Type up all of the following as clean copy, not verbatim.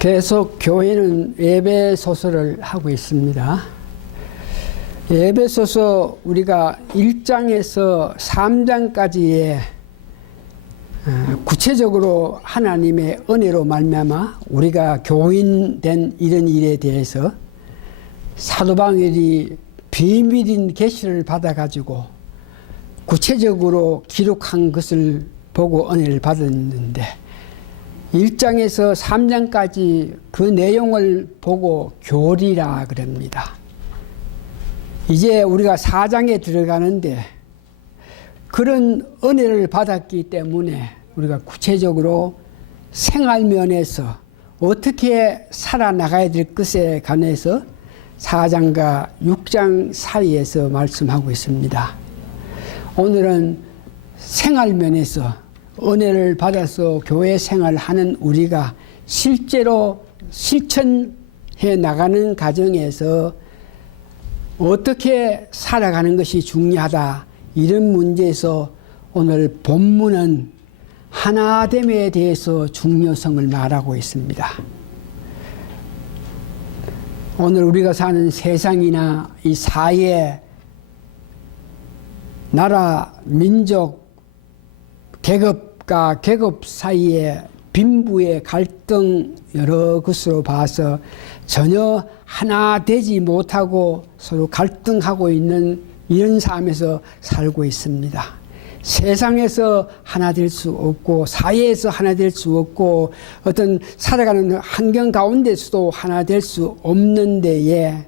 계속 교회는 에베소서를 하고 있습니다. 에베소서 우리가 1장에서 3장까지의 구체적으로 하나님의 은혜로 말미암아 우리가 교인된 이런 일에 대해서 사도 바울이 비밀인 계시를 받아가지고 구체적으로 기록한 것을 보고 은혜를 받았는데 1장에서 3장까지 그 내용을 보고 교리라 그럽니다. 이제 우리가 4장에 들어가는데 그런 은혜를 받았기 때문에 우리가 구체적으로 생활면에서 어떻게 살아나가야 될 것에 관해서 4장과 6장 사이에서 말씀하고 있습니다. 오늘은 생활면에서 은혜를 받아서 교회 생활하는 우리가 실제로 실천해 나가는 과정에서 어떻게 살아가는 것이 중요하다, 이런 문제에서 오늘 본문은 하나됨에 대해서 중요성을 말하고 있습니다. 오늘 우리가 사는 세상이나 이 사회, 나라, 민족, 계급과 계급 사이의 빈부의 갈등 여러 것으로 봐서 전혀 하나 되지 못하고 서로 갈등하고 있는 이런 삶에서 살고 있습니다. 세상에서 하나 될 수 없고 사회에서 하나 될 수 없고 어떤 살아가는 환경 가운데서도 하나 될 수 없는 데에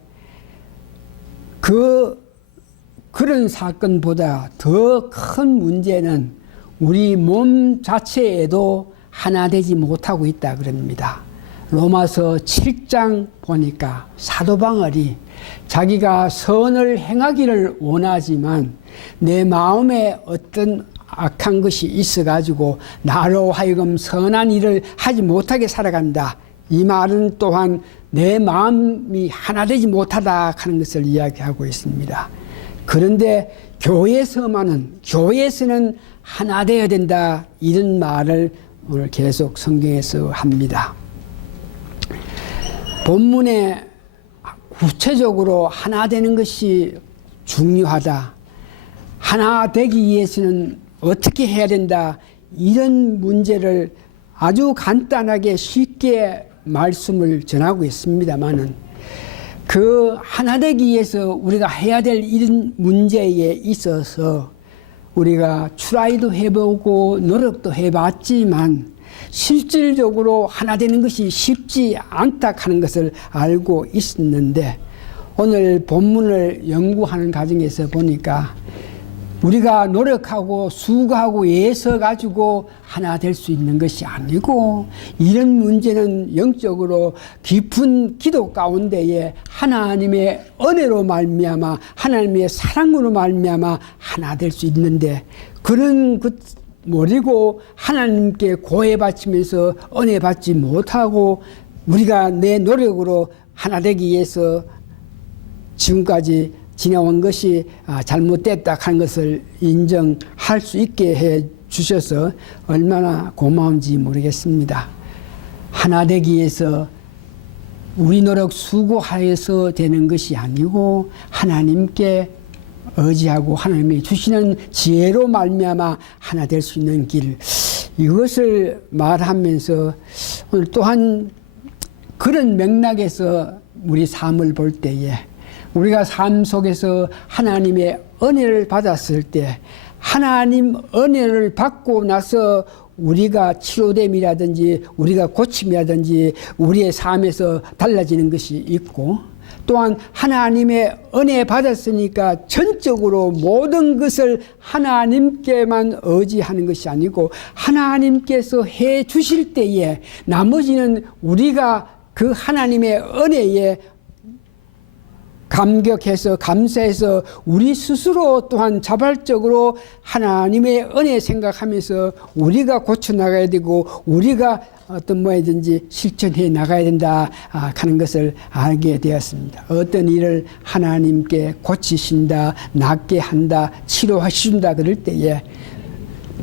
그런 사건보다 더 큰 문제는 우리 몸 자체에도 하나 되지 못하고 있다 그럽니다. 로마서 7장 보니까 사도 바울이 자기가 선을 행하기를 원하지만 내 마음에 어떤 악한 것이 있어가지고 나로 하여금 선한 일을 하지 못하게 살아간다. 이 말은 또한 내 마음이 하나 되지 못하다 하는 것을 이야기하고 있습니다. 그런데 교회에서는 하나 되어야 된다, 이런 말을 오늘 계속 성경에서 합니다. 본문에 구체적으로 하나 되는 것이 중요하다, 하나 되기 위해서는 어떻게 해야 된다, 이런 문제를 아주 간단하게 쉽게 말씀을 전하고 있습니다만은 그 하나 되기 위해서 우리가 해야 될 이런 문제에 있어서 우리가 트라이도 해보고 노력도 해봤지만 실질적으로 하나 되는 것이 쉽지 않다 하는 것을 알고 있었는데 오늘 본문을 연구하는 과정에서 보니까 우리가 노력하고 수고하고 애써 가지고 하나 될 수 있는 것이 아니고 이런 문제는 영적으로 깊은 기도 가운데에 하나님의 은혜로 말미암아 하나님의 사랑으로 말미암아 하나 될 수 있는데 그런 것 모르고 하나님께 고해 바치면서 은혜 받지 못하고 우리가 내 노력으로 하나 되기 위해서 지금까지 지나온 것이 잘못됐다 하는 것을 인정할 수 있게 해 주셔서 얼마나 고마운지 모르겠습니다. 하나 되기 위해서 우리 노력 수고하여서 되는 것이 아니고 하나님께 의지하고 하나님이 주시는 지혜로 말미암아 하나 될 수 있는 길, 이것을 말하면서 오늘 또한 그런 맥락에서 우리 삶을 볼 때에 우리가 삶 속에서 하나님의 은혜를 받았을 때 하나님 은혜를 받고 나서 우리가 치료됨이라든지 우리가 고침이라든지 우리의 삶에서 달라지는 것이 있고 또한 하나님의 은혜 받았으니까 전적으로 모든 것을 하나님께만 의지하는 것이 아니고 하나님께서 해 주실 때에 나머지는 우리가 그 하나님의 은혜에 감격해서 감사해서 우리 스스로 또한 자발적으로 하나님의 은혜 생각하면서 우리가 고쳐나가야 되고 우리가 어떤 뭐든지 실천해 나가야 된다 하는 것을 알게 되었습니다. 어떤 일을 하나님께 고치신다, 낫게 한다, 치료하신다 그럴 때에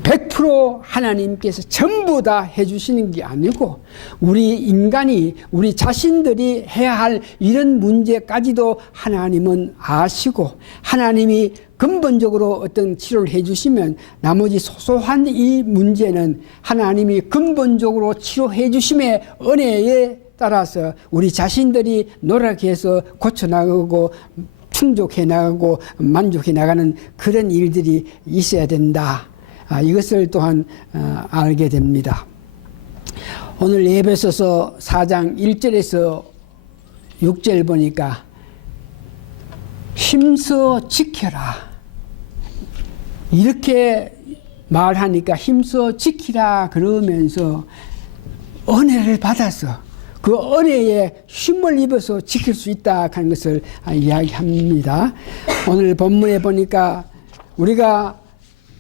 100% 하나님께서 전부 다 해주시는 게 아니고 우리 인간이 우리 자신들이 해야 할 이런 문제까지도 하나님은 아시고 하나님이 근본적으로 어떤 치료를 해주시면 나머지 소소한 이 문제는 하나님이 근본적으로 치료해 주심의 은혜에 따라서 우리 자신들이 노력해서 고쳐나가고 충족해 나가고 만족해 나가는 그런 일들이 있어야 된다. 이것을 또한 알게 됩니다. 오늘 에베소서 4장 1절에서 6절 보니까 힘써 지켜라. 이렇게 말하니까 힘써 지키라 그러면서 은혜를 받아서 그 은혜에 힘을 입어서 지킬 수 있다 하는 것을 이야기합니다. 오늘 본문에 보니까 우리가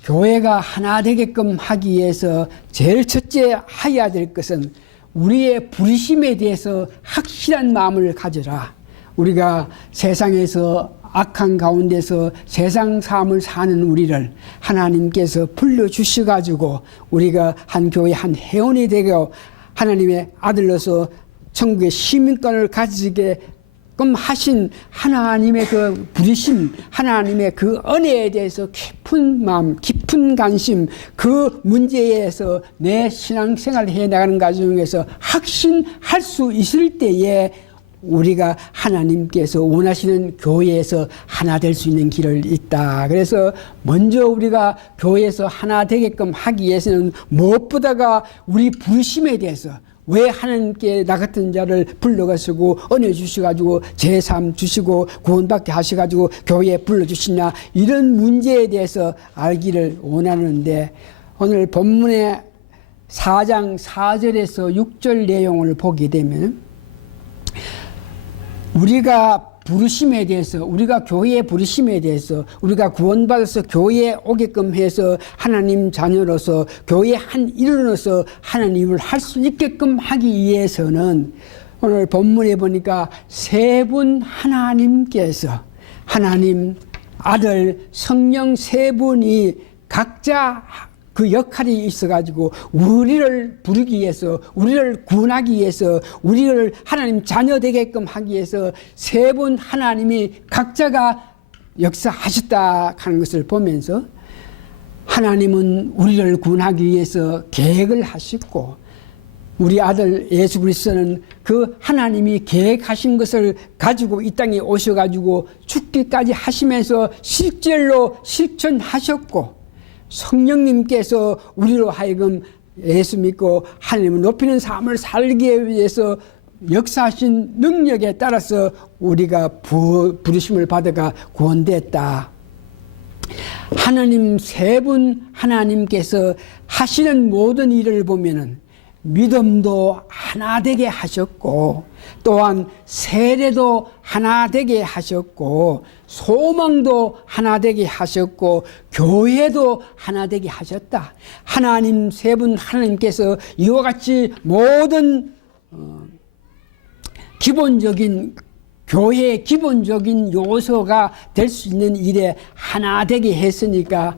교회가 하나 되게끔 하기 위해서 제일 첫째 해야 될 것은 우리의 부르심에 대해서 확실한 마음을 가져라. 우리가 세상에서 악한 가운데서 세상 삶을 사는 우리를 하나님께서 불러주셔가지고 우리가 한 교회 한 회원이 되고 하나님의 아들로서 천국의 시민권을 가지게 하신 하나님의 그 부르심, 하나님의 그 은혜에 대해서 깊은 마음, 깊은 관심, 그 문제에서 내 신앙생활을 해나가는 과정에서 확신할 수 있을 때에 우리가 하나님께서 원하시는 교회에서 하나 될 수 있는 길을 있다. 그래서 먼저 우리가 교회에서 하나 되게끔 하기 위해서는 무엇보다가 우리 부르심에 대해서 왜 하나님께 나 같은 자를 불러가시고 은혜 주셔가지고 제3 주시고 구원받게 하셔가지고 교회에 불러주시냐 이런 문제에 대해서 알기를 원하는데 오늘 본문의 4장 4절에서 6절 내용을 보게 되면 우리가 부르심에 대해서 우리가 교회의 부르심에 대해서 우리가 구원받아서 교회에 오게끔 해서 하나님 자녀로서 교회의 한 일원으로서 하나님을 할 수 있게끔 하기 위해서는 오늘 본문에 보니까 세 분 하나님께서 하나님 아들 성령 세 분이 각자 그 역할이 있어가지고 우리를 부르기 위해서 우리를 구원하기 위해서 우리를 하나님 자녀 되게끔 하기 위해서 세 분 하나님이 각자가 역사하셨다 하는 것을 보면서 하나님은 우리를 구원하기 위해서 계획을 하셨고 우리 아들 예수 그리스도는 그 하나님이 계획하신 것을 가지고 이 땅에 오셔가지고 죽기까지 하시면서 실제로 실천하셨고 성령님께서 우리로 하여금 예수 믿고 하나님을 높이는 삶을 살기 위해서 역사하신 능력에 따라서 우리가 부르심을 받아가 구원됐다. 하나님 세 분 하나님께서 하시는 모든 일을 보면은 믿음도 하나 되게 하셨고 또한 세례도 하나 되게 하셨고 소망도 하나 되게 하셨고 교회도 하나 되게 하셨다. 하나님 세 분 하나님께서 이와 같이 모든 기본적인 교회의 기본적인 요소가 될 수 있는 일에 하나 되게 했으니까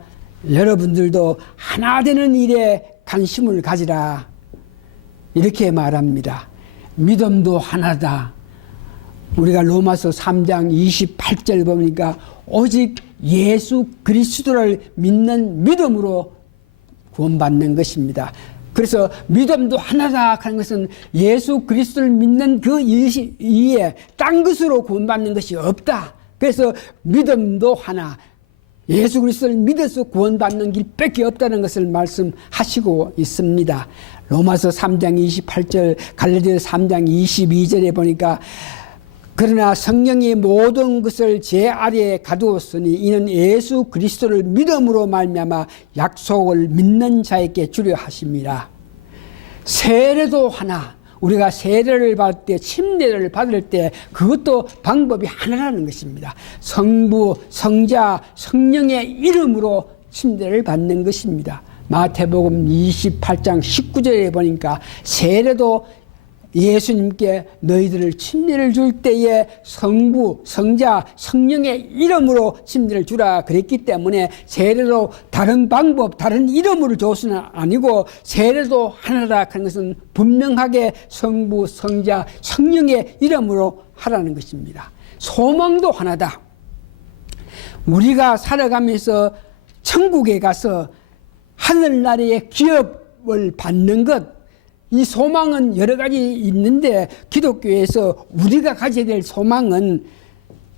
여러분들도 하나 되는 일에 관심을 가지라. 이렇게 말합니다. 믿음도 하나다. 우리가 로마서 3장 28절 보니까 오직 예수 그리스도를 믿는 믿음으로 구원받는 것입니다. 그래서 믿음도 하나다 하는 것은 예수 그리스도를 믿는 그 이에 딴 것으로 구원받는 것이 없다. 그래서 믿음도 하나, 예수 그리스도를 믿어서 구원받는 길밖에 없다는 것을 말씀하시고 있습니다. 로마서 3장 28절, 갈라디아서 3장 22절에 보니까 그러나 성령이 모든 것을 제 아래에 가두었으니 이는 예수 그리스도를 믿음으로 말미암아 약속을 믿는 자에게 주려 하심이라. 세례도 하나, 우리가 세례를 받을 때 침례를 받을 때 그것도 방법이 하나라는 것입니다. 성부, 성자, 성령의 이름으로 침례를 받는 것입니다. 마태복음 28장 19절에 보니까 세례도 예수님께 너희들을 침례를 줄 때에 성부, 성자, 성령의 이름으로 침례를 주라 그랬기 때문에 세례로 다른 방법, 다른 이름으로 줘서는 아니고 세례도 하나라 하는 것은 분명하게 성부, 성자, 성령의 이름으로 하라는 것입니다. 소망도 하나다. 우리가 살아가면서 천국에 가서 하늘나라의 기업을 받는 것, 이 소망은 여러 가지 있는데 기독교에서 우리가 가져야 될 소망은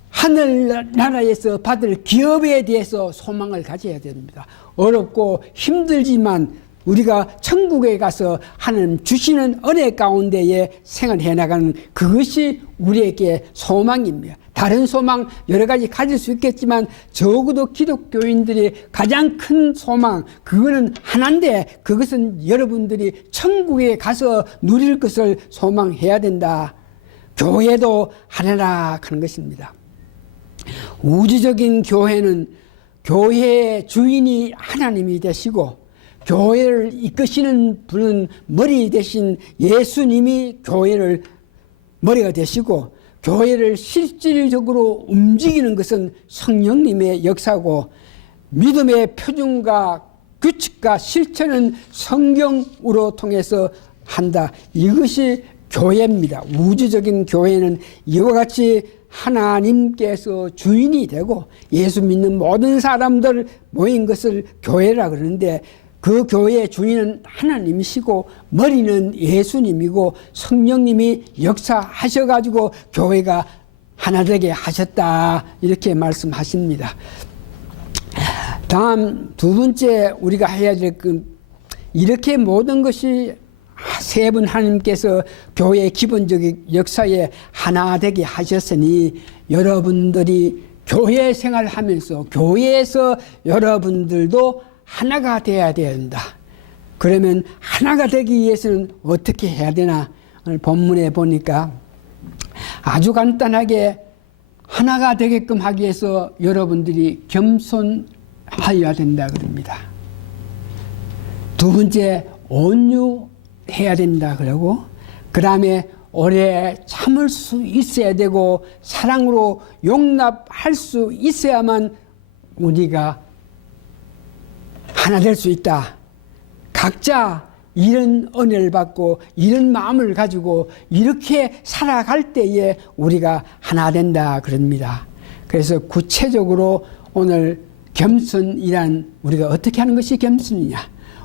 하늘나라에서 받을 기업에 대해서 소망을 가져야 됩니다. 어렵고 힘들지만 우리가 천국에 가서 하나님 주시는 은혜 가운데에 생활해 나가는 그것이 우리에게 소망입니다. 다른 소망 여러 가지 가질 수 있겠지만 적어도 기독교인들이 가장 큰 소망 그거는 하나인데 그것은 여러분들이 천국에 가서 누릴 것을 소망해야 된다. 교회도 하나라 하는 것입니다. 우주적인 교회는 교회의 주인이 하나님이 되시고 교회를 이끄시는 분은 머리 대신 예수님이 교회를 머리가 되시고 교회를 실질적으로 움직이는 것은 성령님의 역사고 믿음의 표준과 규칙과 실천은 성경으로 통해서 한다. 이것이 교회입니다. 우주적인 교회는 이와 같이 하나님께서 주인이 되고 예수 믿는 모든 사람들 모인 것을 교회라 그러는데 그 교회의 주인은 하나님이시고 머리는 예수님이고 성령님이 역사하셔가지고 교회가 하나 되게 하셨다 이렇게 말씀하십니다. 다음 두 번째 우리가 해야 될 건 이렇게 모든 것이 세 분 하나님께서 교회의 기본적인 역사에 하나 되게 하셨으니 여러분들이 교회 생활하면서 교회에서 여러분들도 하나가 돼야 된다. 그러면 하나가 되기 위해서는 어떻게 해야 되나? 오늘 본문에 보니까 아주 간단하게 하나가 되게끔 하기 위해서 여러분들이 겸손하여야 된다 그럽니다. 두 번째 온유해야 된다 그러고 그 다음에 오래 참을 수 있어야 되고 사랑으로 용납할 수 있어야만 우리가 하나 될 수 있다. 각자 이런 은혜를 받고 이런 마음을 가지고 이렇게 살아갈 때에 우리가 하나 된다 그럽니다. 그래서 구체적으로 오늘 겸손이란 우리가 어떻게 하는 것이 겸손이냐,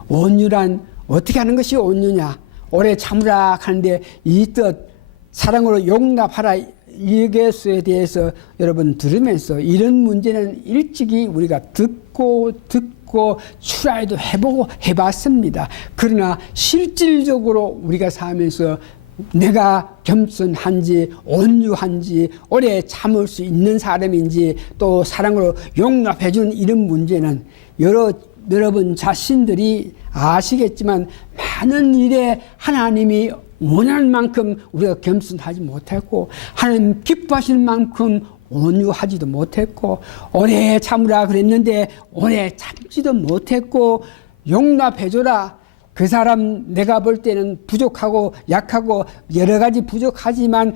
온유란 어떻게 하는 것이 온유냐, 오래 참으라 하는데 이 뜻 사랑으로 용납하라 이것에 대해서 여러분 들으면서 이런 문제는 일찍이 우리가 듣고 추라이도 해보고 해봤습니다. 그러나 실질적으로 우리가 살면서 내가 겸손한지 온유한지 오래 참을 수 있는 사람인지 또 사랑으로 용납해주는 이런 문제는 여러분 자신들이 아시겠지만 많은 일에 하나님이 원하는 만큼 우리가 겸손하지 못했고 하나님 기뻐하시는 만큼 온유하지도 못했고 오래 참으라 그랬는데 오래 참지도 못했고 용납해줘라 그 사람 내가 볼 때는 부족하고 약하고 여러 가지 부족하지만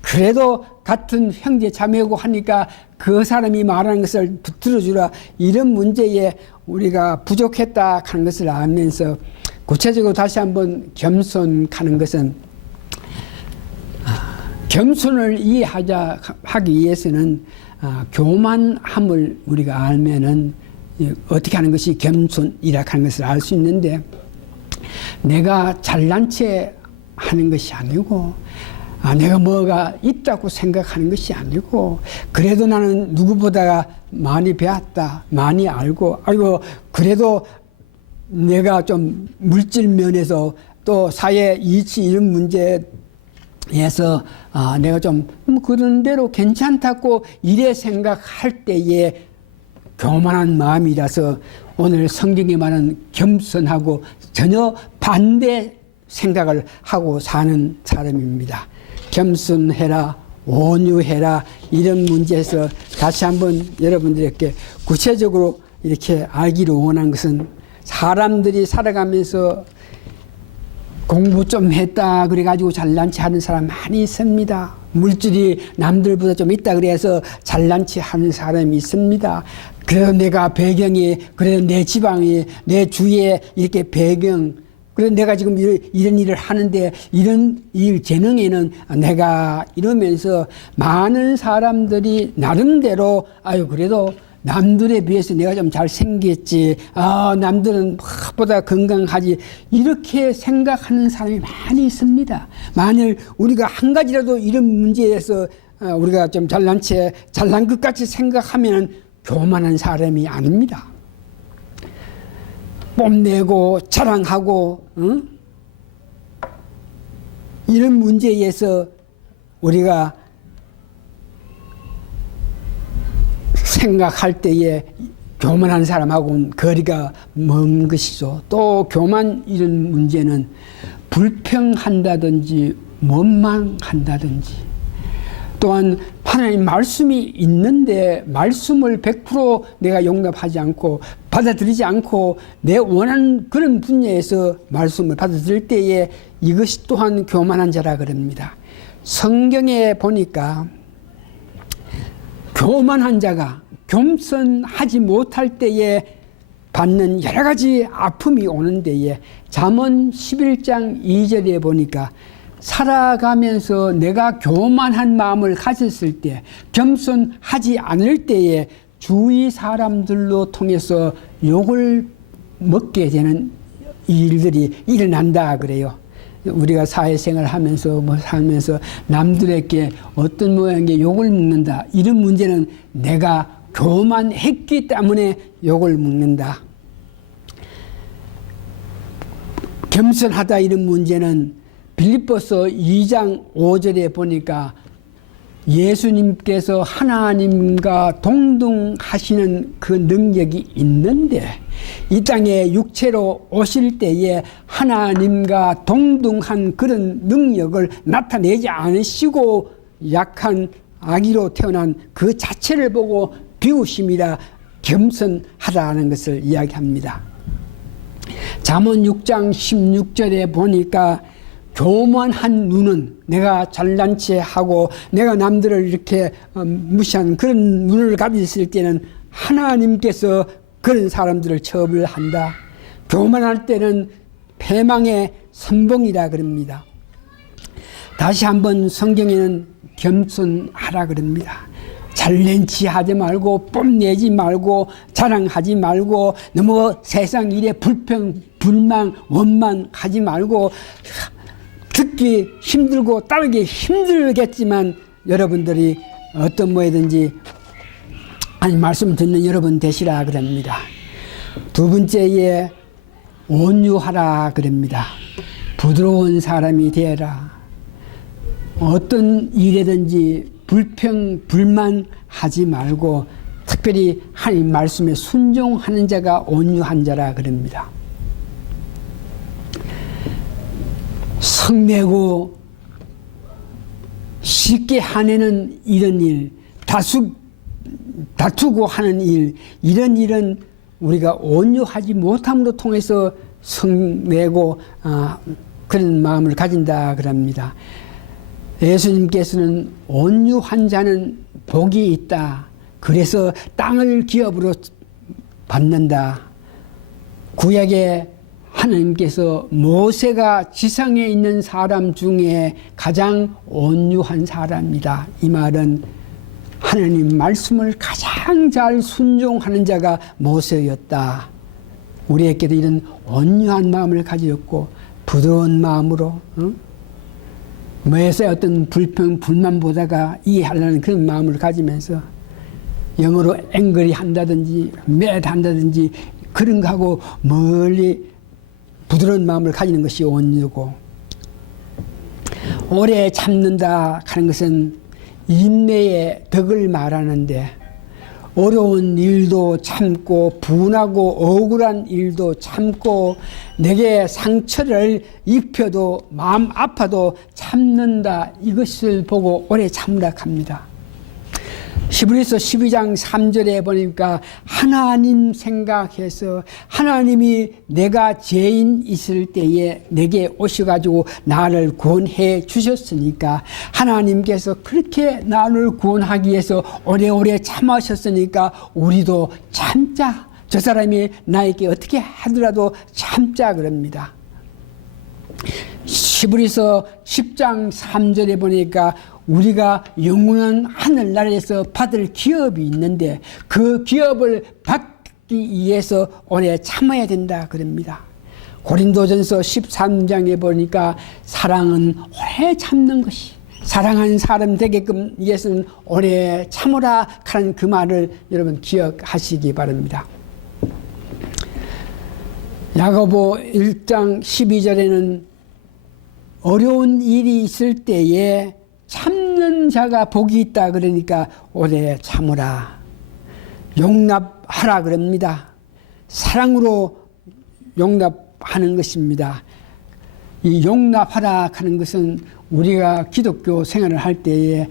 그래도 같은 형제 자매고 하니까 그 사람이 말하는 것을 들어주라 이런 문제에 우리가 부족했다 하는 것을 알면서 구체적으로 다시 한번 겸손하는 것은 겸손을 이해하기 위해서는 교만함을 우리가 알면은 어떻게 하는 것이 겸손이라 하는 것을 알 수 있는데 내가 잘난 체 하는 것이 아니고 내가 뭐가 있다고 생각하는 것이 아니고 그래도 나는 누구보다 많이 배웠다 많이 알고 그래도 내가 좀 물질 면에서 또 사회 이치 이런 문제에서 내가 좀 그런 대로 괜찮다고 이래 생각할 때에 교만한 마음이라서 오늘 성경이 말하는 겸손하고 전혀 반대 생각을 하고 사는 사람입니다. 겸손해라 온유해라 이런 문제에서 다시 한번 여러분들에게 구체적으로 이렇게 알기를 원한 것은 사람들이 살아가면서 공부 좀 했다 그래가지고 잘난 체 하는 사람 많이 있습니다. 물질이 남들보다 좀 있다 그래서 잘난 체 하는 사람이 있습니다. 그래서 내가 배경이, 그래서 내 지방이, 내 주위에 이렇게 배경, 그래서 내가 지금 이런 일을 하는데 이런 일 재능에는 내가 이러면서 많은 사람들이 나름대로 아유 그래도 남들에 비해서 내가 좀 잘생겼지, 남들은 보다 건강하지, 이렇게 생각하는 사람이 많이 있습니다. 만일 우리가 한 가지라도 이런 문제에서 우리가 좀 잘난 것 같이 생각하면 교만한 사람이 아닙니다. 뽐내고 자랑하고 이런 문제에서 우리가 생각할 때에 교만한 사람하고는 거리가 먼 것이죠. 또 교만 이런 문제는 불평한다든지 원망한다든지, 또한 하나님 말씀이 있는데 말씀을 100% 내가 용납하지 않고 받아들이지 않고 내 원하는 그런 분야에서 말씀을 받아들일 때에 이것이 또한 교만한 자라 그럽니다. 성경에 보니까 교만한 자가 겸손하지 못할 때에 받는 여러 가지 아픔이 오는 데에 잠언 11장 2절에 보니까 살아가면서 내가 교만한 마음을 가졌을 때, 겸손하지 않을 때에 주위 사람들로 통해서 욕을 먹게 되는 일들이 일어난다 그래요. 우리가 사회생활 하면서 살면서 남들에게 어떤 모양의 욕을 먹는다, 이런 문제는 내가 교만했기 때문에 욕을 먹는다. 겸손하다 이런 문제는 빌립보서 2장 5절에 보니까 예수님께서 하나님과 동등하시는 그 능력이 있는데 이 땅에 육체로 오실 때에 하나님과 동등한 그런 능력을 나타내지 않으시고 약한 아기로 태어난 그 자체를 보고 비우심이라 겸손하다는 것을 이야기합니다. 잠언 6장 16절에 보니까 교만한 눈은 내가 잘난 체 하고 내가 남들을 이렇게 무시하는 그런 눈을 가졌을 때는 하나님께서 그런 사람들을 처벌한다. 교만할 때는 패망의 선봉이라 그럽니다. 다시 한번 성경에는 겸손하라 그럽니다. 잘난 체 하지 말고 뽐내지 말고 자랑하지 말고 너무 세상 일에 불평, 불만, 원망하지 말고 듣기 힘들고 따르기 힘들겠지만 여러분들이 어떤 뭐든지 말씀 듣는 여러분 되시라 그럽니다. 두 번째에 온유하라 그럽니다. 부드러운 사람이 되어라. 어떤 일에든지 불평, 불만하지 말고 특별히 하나님 말씀에 순종하는 자가 온유한 자라 그럽니다. 성내고 쉽게 화내는 이런 일, 다투고 하는 일, 이런 일은 우리가 온유하지 못함으로 통해서 성내고 그런 마음을 가진다 그럽니다. 예수님께서는 온유한 자는 복이 있다. 그래서 땅을 기업으로 받는다. 구약에 하나님께서 모세가 지상에 있는 사람 중에 가장 온유한 사람이다. 이 말은 하나님 말씀을 가장 잘 순종하는 자가 모세였다. 우리에게도 이런 온유한 마음을 가졌고 부드러운 마음으로 모세의 어떤 불평, 불만보다가 이해하려는 그런 마음을 가지면서 영어로 앵그리 한다든지 매드 한다든지 그런 거하고 멀리 부드러운 마음을 가지는 것이 온유고, 오래 참는다 하는 것은 인내의 덕을 말하는데 어려운 일도 참고 분하고 억울한 일도 참고 내게 상처를 입혀도 마음 아파도 참는다, 이것을 보고 오래 참으라 합니다. 히브리서 12장 3절에 보니까 하나님 생각해서 하나님이 내가 죄인 있을 때에 내게 오셔가지고 나를 구원해 주셨으니까 하나님께서 그렇게 나를 구원하기 위해서 오래오래 참으셨으니까 우리도 참자. 저 사람이 나에게 어떻게 하더라도 참자 그럽니다. 히브리서 10장 3절에 보니까 우리가 영원한 하늘나라에서 받을 기업이 있는데 그 기업을 받기 위해서 오래 참아야 된다 그럽니다. 고린도전서 13장에 보니까 사랑은 오래 참는 것이 사랑하는 사람 되게끔 위해서는 오래 참으라 하는 그 말을 여러분 기억하시기 바랍니다. 야고보 1장 12절에는 어려운 일이 있을 때에 참는 자가 복이 있다 그러니까 오래 참으라. 용납하라 그럽니다. 사랑으로 용납하는 것입니다. 이 용납하라 하는 것은 우리가 기독교 생활을 할 때에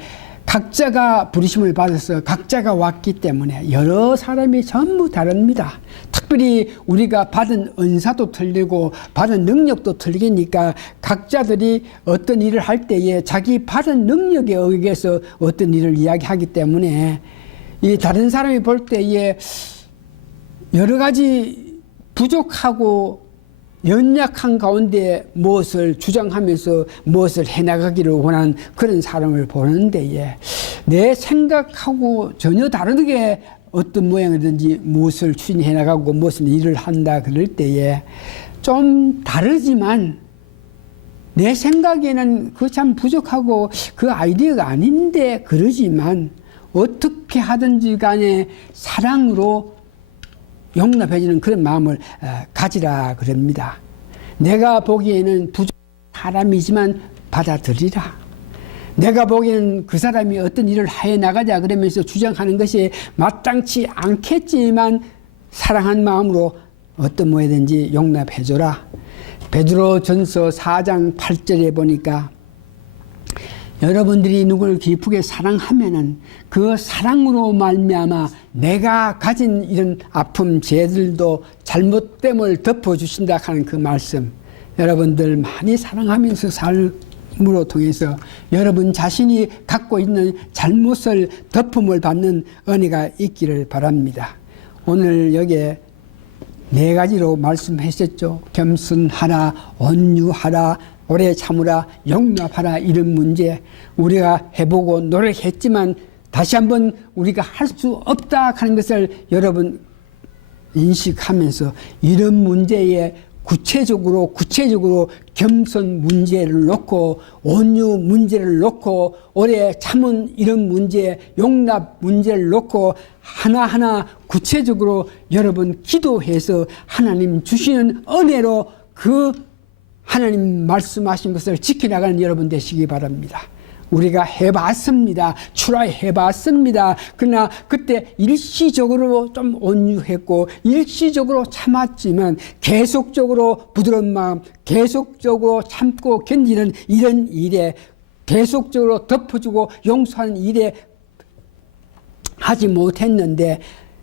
각자가 부르심을 받아서 각자가 왔기 때문에 여러 사람이 전부 다릅니다. 특별히 우리가 받은 은사도 틀리고 받은 능력도 틀리니까 각자들이 어떤 일을 할 때에 자기 받은 능력에 의해서 어떤 일을 이야기하기 때문에 이 다른 사람이 볼 때에 여러 가지 부족하고 연약한 가운데 무엇을 주장하면서 무엇을 해나가기를 원하는 그런 사람을 보는 데에 내 생각하고 전혀 다르게 어떤 모양이든지 무엇을 추진해 나가고 무슨 일을 한다 그럴 때에 좀 다르지만 내 생각에는 그 참 부족하고 그 아이디어가 아닌데 그러지만 어떻게 하든지 간에 사랑으로 용납해주는 그런 마음을 가지라 그럽니다. 내가 보기에는 부족한 사람이지만 받아들이라. 내가 보기에는 그 사람이 어떤 일을 해 나가자 그러면서 주장하는 것이 마땅치 않겠지만 사랑한 마음으로 어떤 뭐든지 용납해줘라. 베드로전서 4장 8절에 보니까 여러분들이 누구를 깊게 사랑하면은 그 사랑으로 말미암아 내가 가진 이런 아픔, 죄들도 잘못됨을 덮어주신다 하는 그 말씀. 여러분들 많이 사랑하면서 삶으로 통해서 여러분 자신이 갖고 있는 잘못을 덮음을 받는 은혜가 있기를 바랍니다. 오늘 여기에 4가지로 말씀하셨죠. 겸손하라, 온유하라, 오래 참으라, 용납하라. 이런 문제 우리가 해보고 노력했지만 다시 한번 우리가 할 수 없다 하는 것을 여러분 인식하면서 이런 문제에 구체적으로 겸손 문제를 놓고 온유 문제를 놓고 오래 참은 이런 문제, 용납 문제를 놓고 하나하나 구체적으로 여러분 기도해서 하나님 주시는 은혜로 그 하나님 말씀하신 것을 지켜나가는 여러분 되시기 바랍니다. 우리가 해봤습니다. 출하해봤습니다. 그러나 그때 일시적으로 좀 온유했고 일시적으로 참았지만 계속적으로 부드러운 마음, 계속적으로 참고 견디는 이런 일에 계속적으로 덮어주고 용서하는 일에 하지 못했는데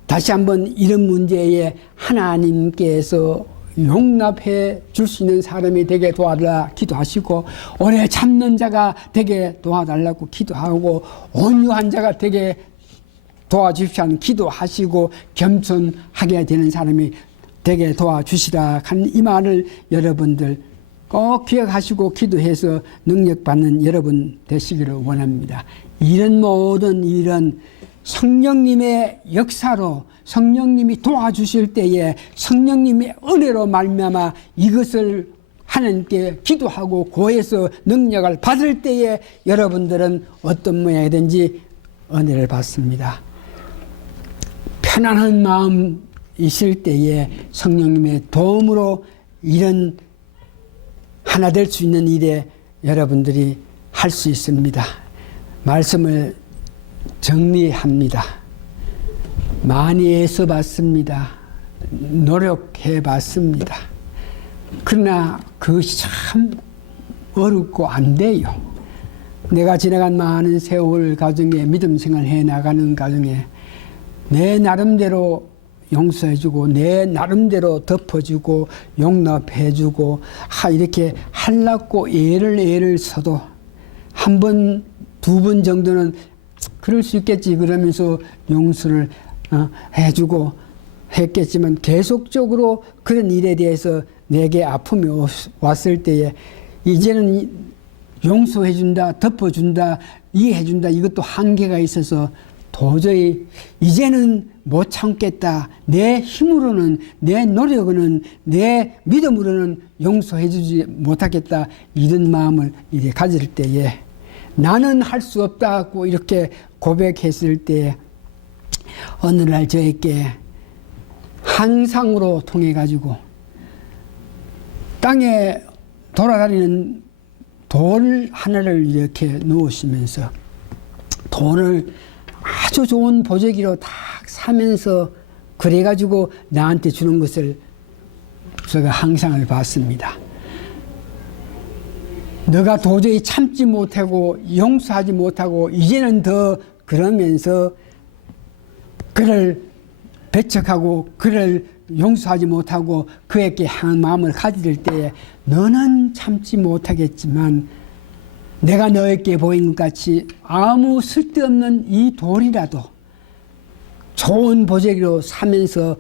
다시 한번 이런 문제에 하나님께서 용납해 줄 수 있는 사람이 되게 도와달라 기도하시고 오래 참는 자가 되게 도와달라고 기도하고 온유한 자가 되게 도와주십시오 기도하시고 겸손하게 되는 사람이 되게 도와주시라 하는 이 말을 여러분들 꼭 기억하시고 기도해서 능력받는 여러분 되시기를 원합니다. 이런 모든 일은 성령님의 역사로 성령님이 도와주실 때에 성령님의 은혜로 말미암아 이것을 하나님께 기도하고 구해서 능력을 받을 때에 여러분들은 어떤 모양이든지 은혜를 받습니다. 편안한 마음 있을 때에 성령님의 도움으로 이런 하나 될 수 있는 일에 여러분들이 할 수 있습니다. 말씀을 정리합니다. 많이 애써봤습니다. 노력해봤습니다. 그러나 그것이 참 어렵고 안 돼요. 내가 지나간 많은 세월 가정에 믿음 생활해 나가는 가정에 내 나름대로 용서해주고 내 나름대로 덮어주고 용납해주고 이렇게 하려고 애를 써도 한 번, 두 번 정도는 그럴 수 있겠지 그러면서 용서를 해주고 했겠지만 계속적으로 그런 일에 대해서 내게 아픔이 왔을 때에 이제는 용서해준다, 덮어준다, 이해해준다 이것도 한계가 있어서 도저히 이제는 못 참겠다. 내 힘으로는, 내 노력으로는, 내 믿음으로는 용서해주지 못하겠다. 이런 마음을 이제 가질 때에 나는 할 수 없다고 이렇게 고백했을 때 어느 날 저에게 항상으로 통해 가지고 땅에 돌아다니는 돌 하나를 이렇게 놓으시면서 돌을 아주 좋은 보재기로 딱 사면서 그래가지고 나한테 주는 것을 제가 항상을 봤습니다. 너가 도저히 참지 못하고 용서하지 못하고 이제는 더 그러면서 그를 배척하고 그를 용서하지 못하고 그에게 향한 마음을 가질 때에 너는 참지 못하겠지만 내가 너에게 보인 것 같이 아무 쓸데없는 이 돌이라도 좋은 보재기로 사면서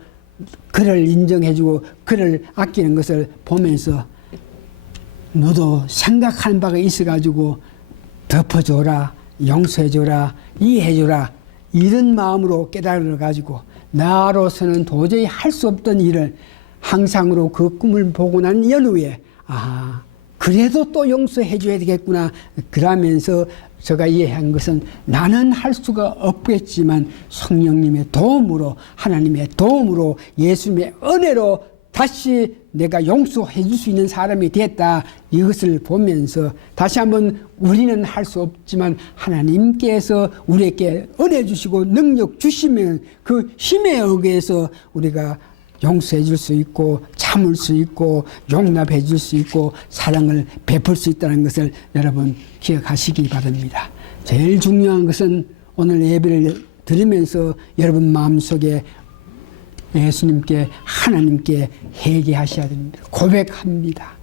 그를 인정해주고 그를 아끼는 것을 보면서 너도 생각하는 바가 있어가지고 덮어줘라, 용서해줘라, 이해해줘라 이런 마음으로 깨달아가지고 나로서는 도저히 할 수 없던 일을 항상으로 그 꿈을 보고 난 연후에 그래도 또 용서해줘야 되겠구나 그러면서 제가 이해한 것은 나는 할 수가 없겠지만 성령님의 도움으로 하나님의 도움으로 예수님의 은혜로 다시 내가 용서해 줄 수 있는 사람이 됐다 이것을 보면서 다시 한번 우리는 할 수 없지만 하나님께서 우리에게 은혜 주시고 능력 주시면 그 힘에 의해서 우리가 용서해 줄 수 있고 참을 수 있고 용납해 줄 수 있고 사랑을 베풀 수 있다는 것을 여러분 기억하시기 바랍니다. 제일 중요한 것은 오늘 예배를 드리면서 여러분 마음속에 예수님께 하나님께 회개하셔야 됩니다. 고백합니다.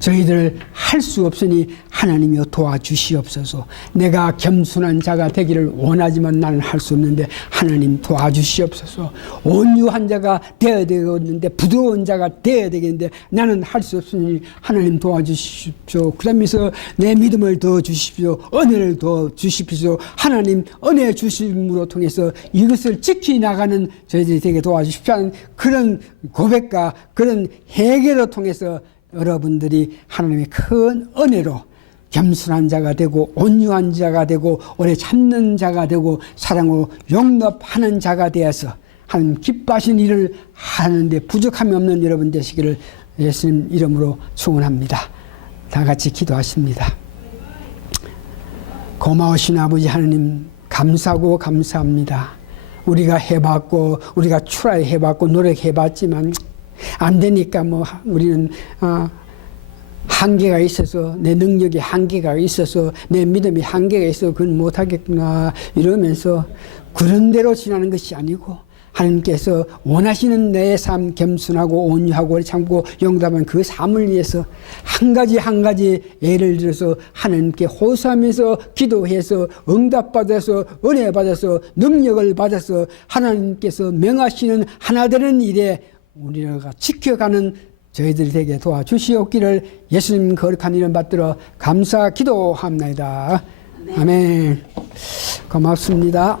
저희들 할 수 없으니 하나님이여 도와주시옵소서. 내가 겸손한 자가 되기를 원하지만 나는 할 수 없는데 하나님 도와주시옵소서. 온유한 자가 되어야 되겠는데 부드러운 자가 되어야 되겠는데 나는 할 수 없으니 하나님 도와주십시오. 그러면서 내 믿음을 더 주십시오. 은혜를 더 주십시오. 하나님 은혜 주심으로 통해서 이것을 지켜나가는 저희들이 되게 도와주십시오 하는 그런 고백과 그런 회개로 통해서 여러분들이 하나님의 큰 은혜로 겸손한 자가 되고 온유한 자가 되고 오래 참는 자가 되고 사랑으로 용납하는 자가 되어서 하나님 기뻐하신 일을 하는데 부족함이 없는 여러분 되시기를 예수님 이름으로 축원합니다. 다 같이 기도하십니다. 고마우신 아버지 하나님 감사하고 감사합니다. 우리가 해봤고 우리가 트라이해봤고 노력해봤지만 안 되니까 우리는 한계가 있어서 내 능력이 한계가 있어서 내 믿음이 한계가 있어서 그건 못하겠구나 이러면서 그런 대로 지나는 것이 아니고 하나님께서 원하시는 내 삶 겸손하고 온유하고 참고 용답한 그 삶을 위해서 한 가지 한 가지 예를 들어서 하나님께 호소하면서 기도해서 응답받아서 은혜 받아서 능력을 받아서 하나님께서 명하시는 하나 되는 일에 우리가 지켜가는 저희들이 되게 도와주시옵기를 예수님 거룩한 이름 받들어 감사 기도합니다. 아멘. 고맙습니다.